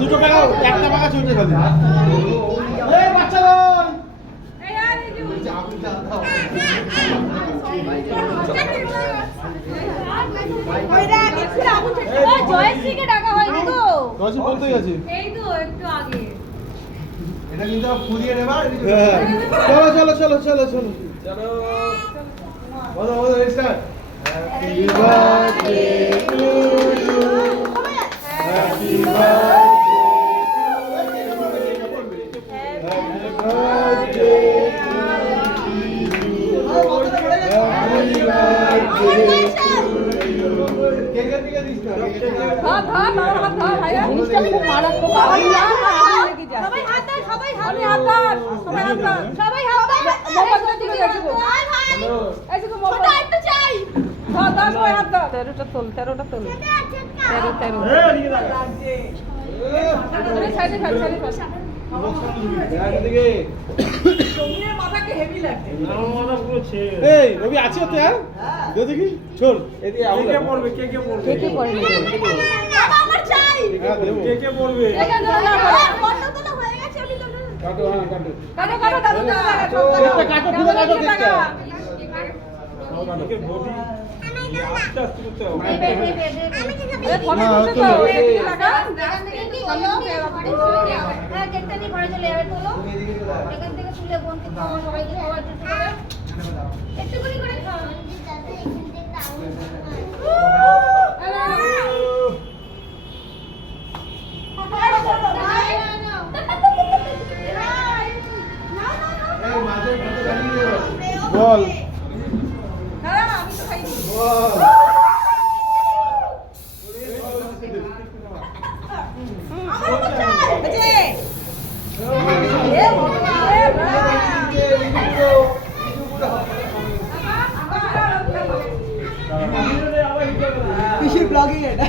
দুটো টাকা একটা টাকা চলছে খালি এই বাচ্চাগণ এই আর এই যে আপনি জানতাম কইরা গেছে আগুন ছেড়ে ও জয়শ্রীকে ডাকা হয়নি গো জয়শ্রী বলতে গেছে এই তো একটু আগে এটা কিন্তু ফুরিয়ে নেবা চলো চলো চলো চলো চলো চলো বলো বলো start happy birthday to you happy birthday happy birthday সবাই হাত দাও সবাই হাত দাও সবাই হাত দাও সবাই হাত দাও মোমবাতির দিকে যাবো এই যে মোমবাতি একটু চাই দাও দাও সবাই হাত দাও 13টা তোল 13 13 এই এদিকে লাগছে এই সাইডে সাইডে এদিকে জমির মাথাকে হেভি লাগছে আমার মাথা পুরো ছেড়ে এই রবি আছে তো হ্যাঁ দে দেখি চল এদিকে আউট কে পড়বে কে পড়বে কে পড়বে বাবা আমার চাই হ্যাঁ দেব কে পড়বে এটা দাও না ফটো তোলা হয়ে গেছে আমি তো কাটো হ্যাঁ কাটো কাটো দাদু একটা কাটো পুরো কাটো দেখতে ওকে বডি আস্তে আস্তে করতে হবে এই ফটো তুলতে তো এই লাগা এখান থেকে কি হলো হ্যাঁ কেকটা নিয়ে ঘরে চলে যাবে তোলো এখান থেকে তুলে বোন কে খাওয়া সবাইকে খাওয়া দিতে হবে একটু করে খাওয়া বল হ্যাঁ আমি তো খাইনি বল পিসির ব্লগিং এটা